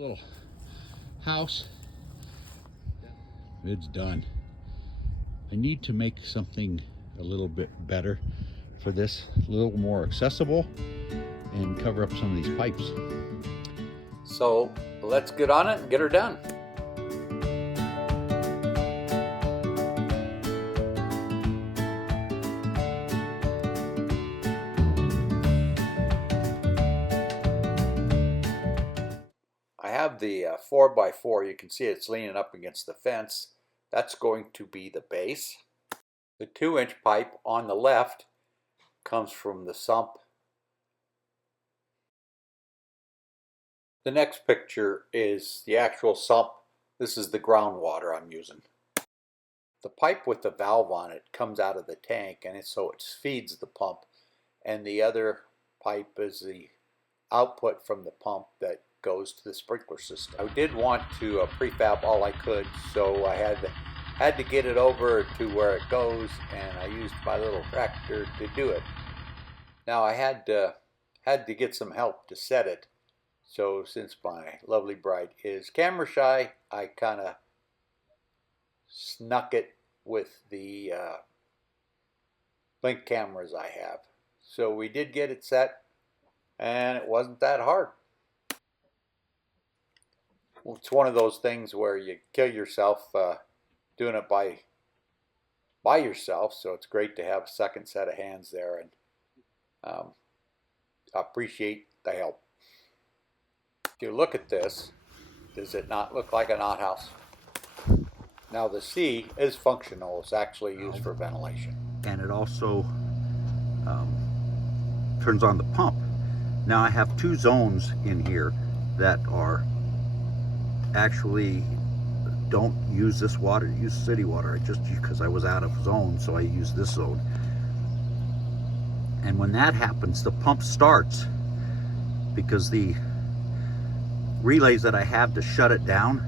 Little house, it's done. I need to make something a little bit better for this, a little more accessible, and cover up some of these pipes. So let's get on it and get her done. I have the 4x4. You can see it's leaning up against the fence. That's going to be the base. The 2-inch pipe on the left comes from the sump. The next picture is the actual sump. This is the groundwater I'm using. The pipe with the valve on it comes out of the tank, and so it feeds the pump. And the other pipe is the output from the pump that goes to the sprinkler system. I did want to prefab all I could, so I had to get it over to where it goes, and I used my little tractor to do it. Now I had to get some help to set it. So since my lovely bride is camera shy, I kind of snuck it with the Blink cameras I have. So we did get it set, and it wasn't that hard. It's one of those things where you kill yourself doing it by yourself, so it's great to have a second set of hands there, and I appreciate the help. If you look at this, does it not look like an outhouse? Now the C is functional. It's actually used for ventilation. And it also turns on the pump. Now I have two zones in here that are actually don't use this water, use city water. I just, because I was out of zone, so I use this zone. And when that happens, the pump starts because the relays that I have to shut it down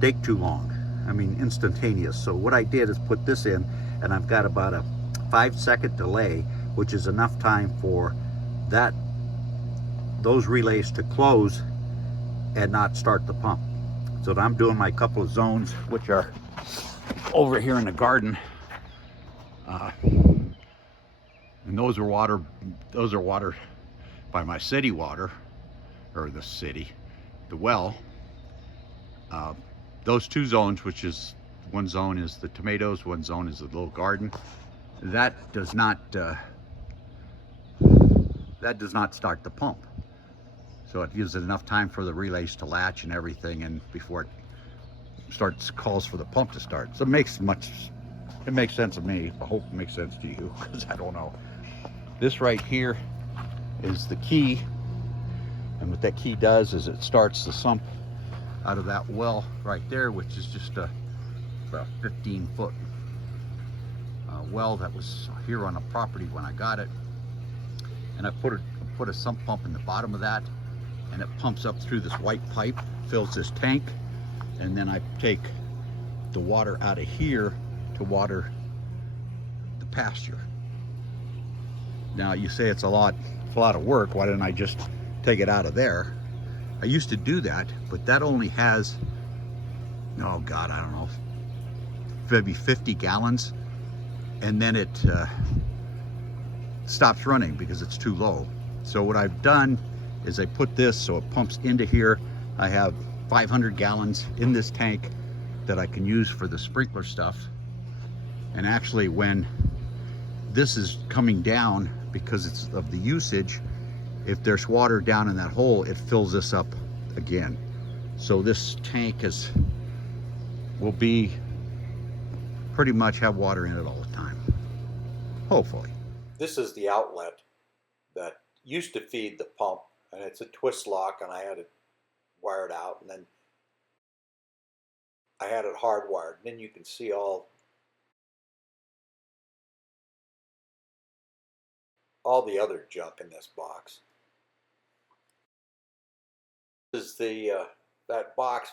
take too long. I mean, instantaneous. So what I did is put this in, and I've got about a 5-second delay, which is enough time for those relays to close and not start the pump. So I'm doing my couple of zones, which are over here in the garden, and those are water by my city water, or the city, the well. Those two zones, which is one zone is the tomatoes, one zone is the little garden, that does not start the pump. So it gives it enough time for the relays to latch and everything, and before it calls for the pump to start. So it makes sense to me. I hope it makes sense to you, because I don't know. This right here is the key, and what that key does is it starts the sump out of that well right there, which is just about 15-foot well that was here on the property when I got it. And I put a sump pump in the bottom of that, and it pumps up through this white pipe, fills this tank, and then I take the water out of here to water the pasture. Now you say it's a lot of work. Why didn't I just take it out of there? I used to do that, but that only has, oh God, I don't know, maybe 50 gallons, and then it stops running because it's too low. So what I've done is I put this so it pumps into here. I have 500 gallons in this tank that I can use for the sprinkler stuff. And actually, when this is coming down, because it's of the usage, if there's water down in that hole, it fills this up again. So this tank will be pretty much have water in it all the time, hopefully. This is the outlet that used to feed the pump, and it's a twist lock, and I had it wired out, and then I had it hardwired. Then you can see all the other junk in this box. This is that box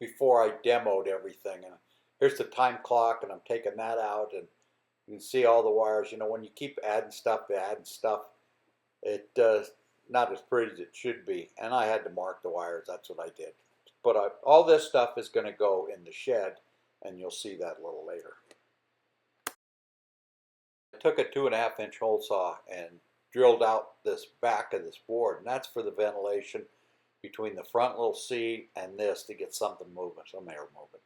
before I demoed everything, and here's the time clock, and I'm taking that out, and you can see all the wires. You know, when you keep adding stuff, it not as pretty as it should be, and I had to mark the wires. That's what I did. But all this stuff is going to go in the shed, and you'll see that a little later. I took a 2.5-inch hole saw and drilled out this back of this board, and that's for the ventilation between the front little C and this to get something moving, some air moving.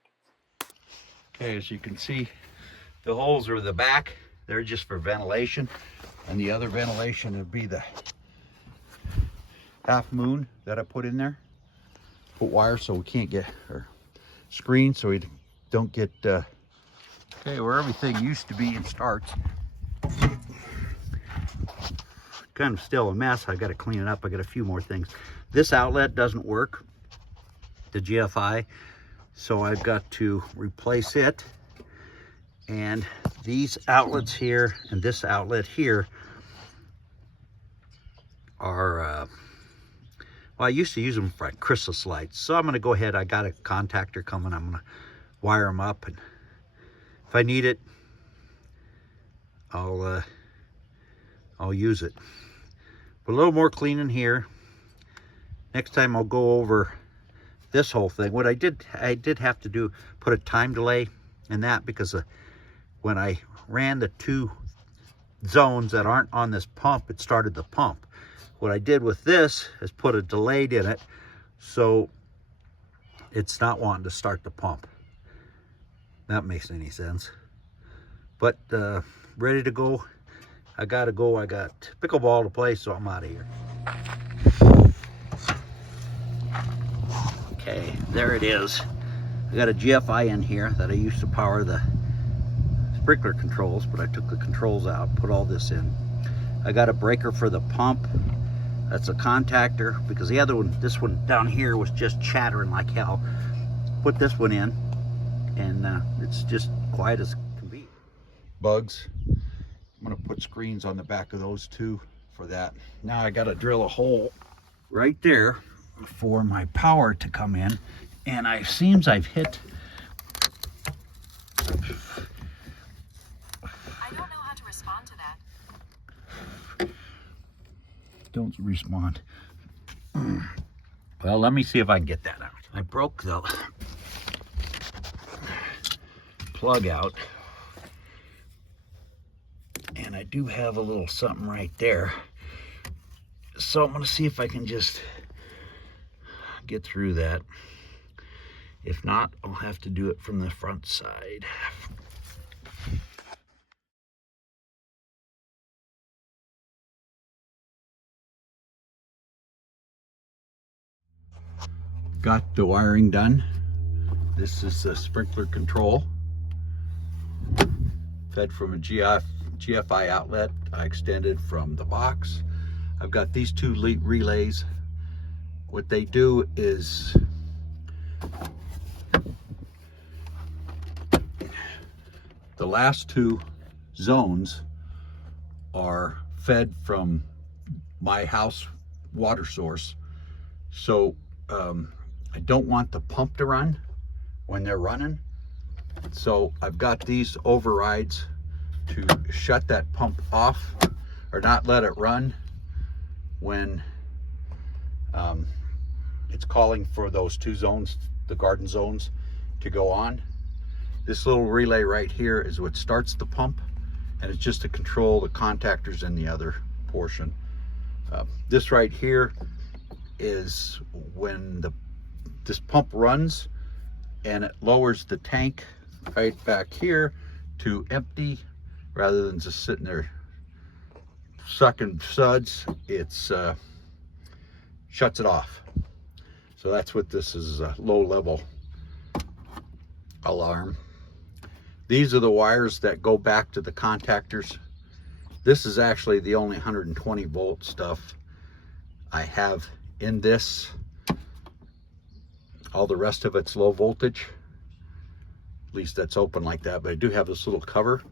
Okay, as you can see, the holes are the back. They're just for ventilation, and the other ventilation would be the half moon that I put in there. Put wire so we can't get, or screen so we don't get, okay, where everything used to be and starts. Kind of still a mess. I got to clean it up. I got a few more things. This outlet doesn't work, the GFI, so I've got to replace it. And these outlets here and this outlet here are, well, I used to use them for Christmas lights. So I'm going to go ahead. I got a contactor coming. I'm going to wire them up, and if I need it, I'll use it. But a little more cleaning here. Next time I'll go over this whole thing. What I did have to do, put a time delay in that, because when I ran the 2 zones that aren't on this pump, it started the pump. What I did with this is put a delayed in it, so it's not wanting to start the pump. That makes any sense. But ready to go. I gotta go. I got pickleball to play, so I'm out of here. Okay, there it is. I got a GFI in here that I used to power the sprinkler controls, but I took the controls out, put all this in. I got a breaker for the pump. That's a contactor, because the other one, this one down here, was just chattering like hell. Put this one in, and it's just quiet as can be. Bugs. I'm gonna put screens on the back of those two for that. Now I gotta drill a hole right there for my power to come in, and it seems I've hit. I don't know how to respond to that. Don't respond. Well, let me see if I can get that out. I broke the plug out, and I do have a little something right there. So I'm gonna see if I can just get through that. If not, I'll have to do it from the front side. Got the wiring done. This is the sprinkler control. Fed from a GFI outlet. I extended from the box. I've got these 2 relays. What they do is the last 2 zones are fed from my house water source. So I don't want the pump to run when they're running. So I've got these overrides to shut that pump off, or not let it run when it's calling for those 2 zones, the garden zones, to go on. This little relay right here is what starts the pump, and it's just to control the contactors in the other portion. This right here is when this pump runs, and it lowers the tank right back here to empty, rather than just sitting there sucking suds. It's shuts it off. So that's what this is, a low level alarm. These are the wires that go back to the contactors. This is actually the only 120 volt stuff I have in this. All the rest of it's low voltage. At least that's open like that, but I do have this little cover.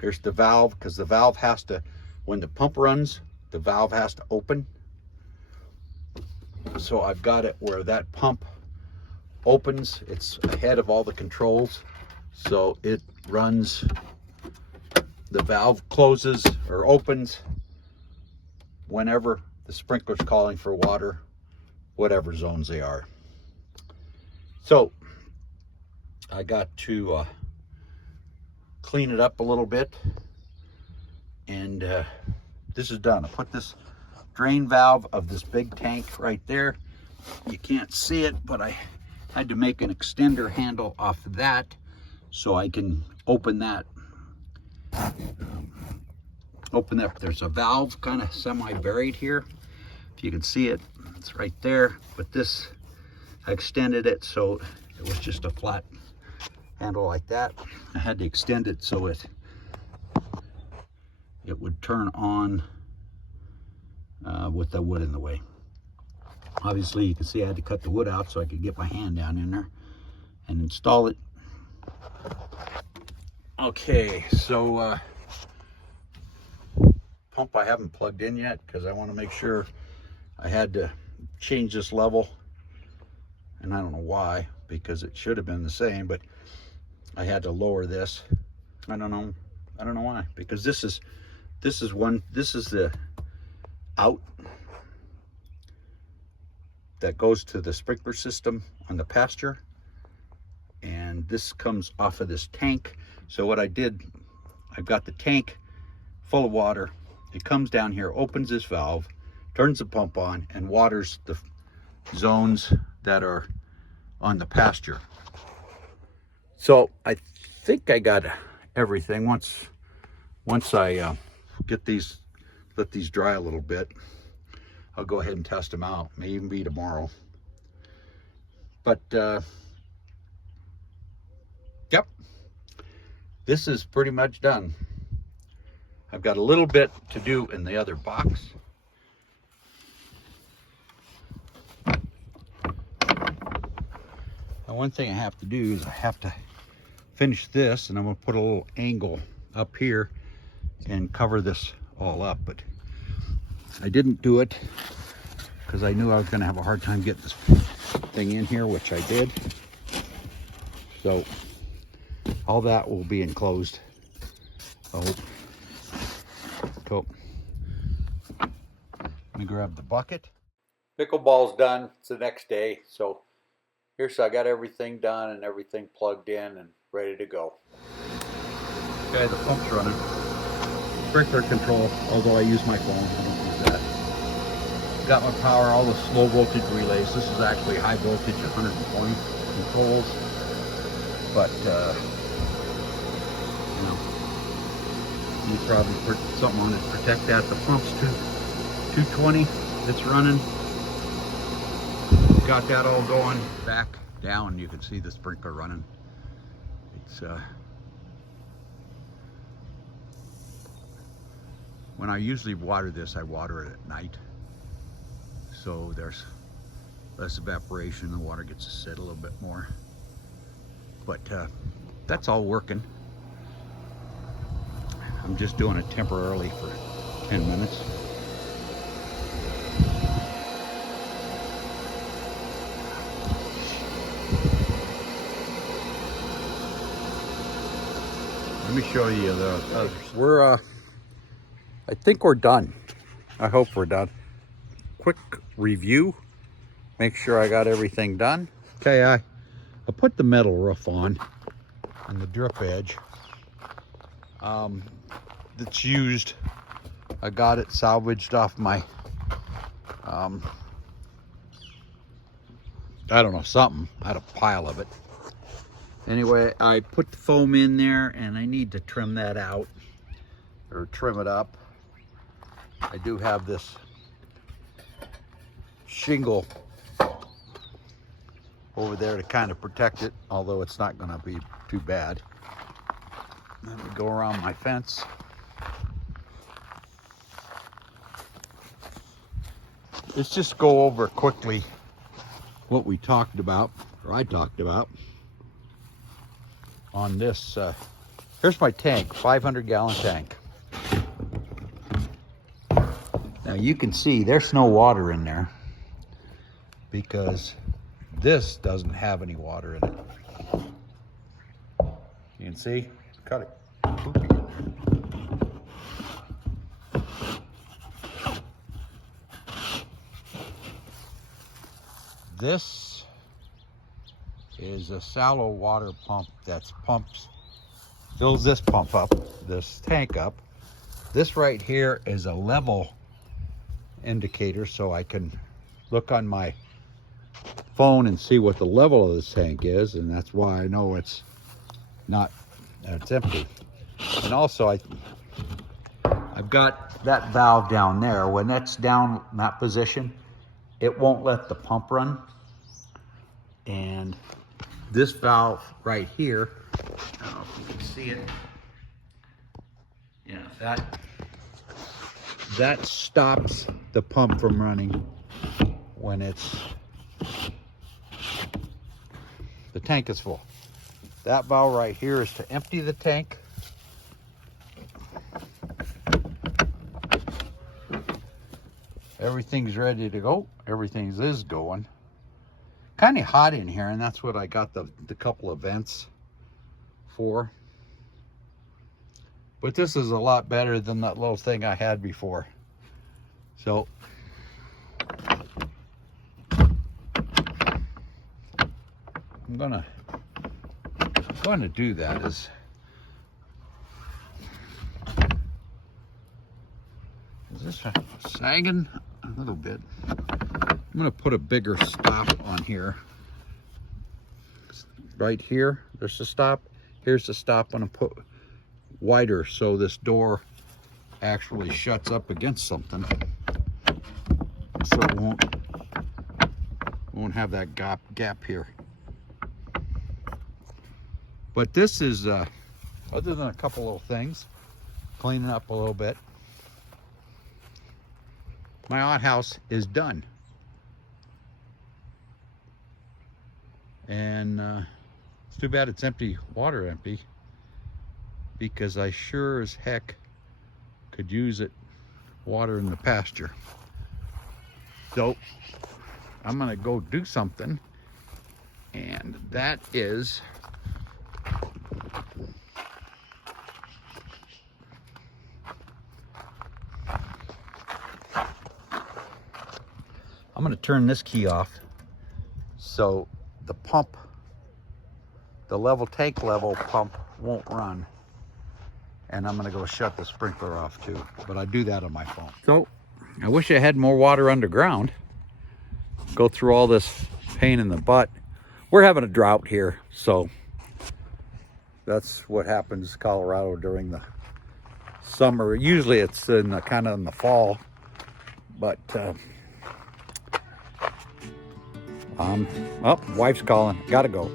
Here's the valve, because the valve has to, when the pump runs, the valve has to open. So I've got it where that pump opens, it's ahead of all the controls. So it runs, the valve closes or opens whenever the sprinkler's calling for water, whatever zones they are. So I got to clean it up a little bit, and this is done. I put this drain valve of this big tank right there. You can't see it, but I had to make an extender handle off of that so I can open that. There's a valve kind of semi-buried here. If you can see it, it's right there. But this, I extended it so it was just a flat handle like that. I had to extend it so it would turn on with the wood in the way. Obviously, you can see I had to cut the wood out so I could get my hand down in there and install it. Okay, so pump I haven't plugged in yet because I want to make sure. I had to change this level, and I don't know why, because it should have been the same, but I had to lower this. I don't know why, because this is the out that goes to the sprinkler system on the pasture, and this comes off of this tank. So what I did, I've got the tank full of water. It comes down here, opens this valve, turns the pump on, and waters the zones that are on the pasture. So I think I got everything. Once I let these dry a little bit, I'll go ahead and test them out. May even be tomorrow. But yep, this is pretty much done. I've got a little bit to do in the other box. Now, one thing I have to do is I have to finish this, and I'm going to put a little angle up here and cover this all up. But I didn't do it because I knew I was going to have a hard time getting this thing in here, which I did. So all that will be enclosed. Oh, cool. Let me grab the bucket. Pickleball's done. It's the next day, so I got everything done and everything plugged in and ready to go. Okay, the pump's running. Sprinkler control, although I use my phone, I don't use that. Got my power, all the slow voltage relays. This is actually high voltage, 120 controls. But, you probably put something on it to protect that. The pump's 220, it's running. Got that all going. Back down, you can see the sprinkler running. It's when I usually water this, I water it at night, so there's less evaporation. The water gets to sit a little bit more. But that's all working. I'm just doing it temporarily for 10 minutes. Let me show you the others. I think we're done. I hope we're done. Quick review. Make sure I got everything done. Okay, I put the metal roof on the drip edge. That's used. I got it salvaged off my, I don't know, something. I had a pile of it. Anyway, I put the foam in there, and I need to trim that out or trim it up. I do have this shingle over there to kind of protect it, although it's not going to be too bad. Let me go around my fence. Let's just go over quickly what we talked about, or I talked about on this. Here's my tank, 500-gallon tank. Now you can see there's no water in there because this doesn't have any water in it. You can see, it's got it poopy in there. This is a shallow water pump that's fills this pump up, this tank up. This right here is a level indicator, so I can look on my phone and see what the level of this tank is, and that's why I know it's empty. And also I've got that valve down there. When that's down in that position, it won't let the pump run. And this valve right here, I don't know if you can see it. Yeah, that stops the pump from running when the tank is full. That valve right here is to empty the tank. Everything's ready to go. Everything is going. Kind of hot in here, and that's what I got the couple of vents for. But this is a lot better than that little thing I had before. So I'm gonna do that is this sagging a little bit? I'm gonna put a bigger stop on here. Right here, there's the stop. Here's the stop. I'm gonna put wider so this door actually shuts up against something, so it won't have that gap here. But this is other than a couple little things, cleaning up a little bit, my outhouse is done. And it's too bad it's empty, water empty, because I sure as heck could use it watering the pasture. So I'm gonna go do something, and that is I'm gonna turn this key off so the pump, the tank level pump won't run. And I'm gonna go shut the sprinkler off too, but I do that on my phone. So I wish I had more water underground. Go through all this pain in the butt. We're having a drought here, so that's what happens in Colorado during the summer. Usually it's kind of in the fall, but oh, wife's calling, gotta go.